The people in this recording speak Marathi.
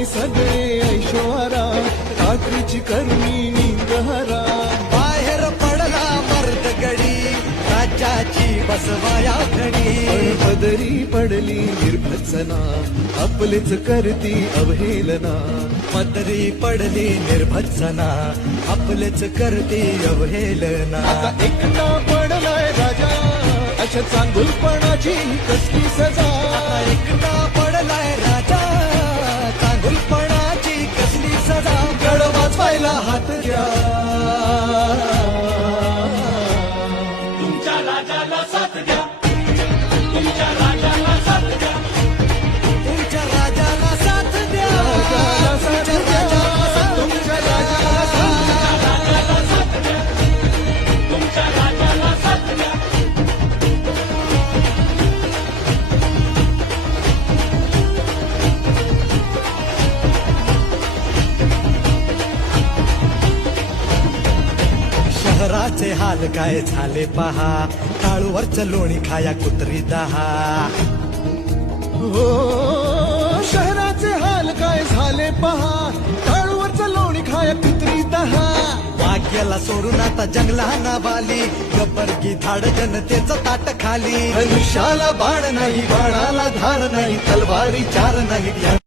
आणि सगळे ऐशोहारा रात्रीची करणी निंदहरा बाहेर पडला मर्द गडी राज्याची बसवाया घडी पण पदरी पडली निर्भत्सना आपलेच करती अवहेलना पदरी पडली निर्भत्सना आपलेच करते अवहेलना आता एकटा पडलाय राजा अशा चांगुलपणाची कसली सजा आता एकटा पडलाय राजा चांगुलपणाची कसली सजा गड वाचवायला हात द्या तुमच्या राजाला साथ द्या तुमच्या राजाला साथ द्या तुमच्या राजाला साथ द्या राजाला साथ द्या, तुमच्या राजाला साथ द्या. राजाला साथ द्या तुमच्या राजाला साथ द्या शहराचे हाल काय झाले पहा टाळूवरच लोणी खाया कुत्री दहा हो शहराचे हाल काय झाले पहा टाळूवरचं लोणी खाया पित्री दहा वाक्याला सोडून आता जंगलाना बाली गब्बरगी धाड जनतेचं ताट खाली धनुष्याला बाण नाही बाणाला धार नाही तलवारी चार नाही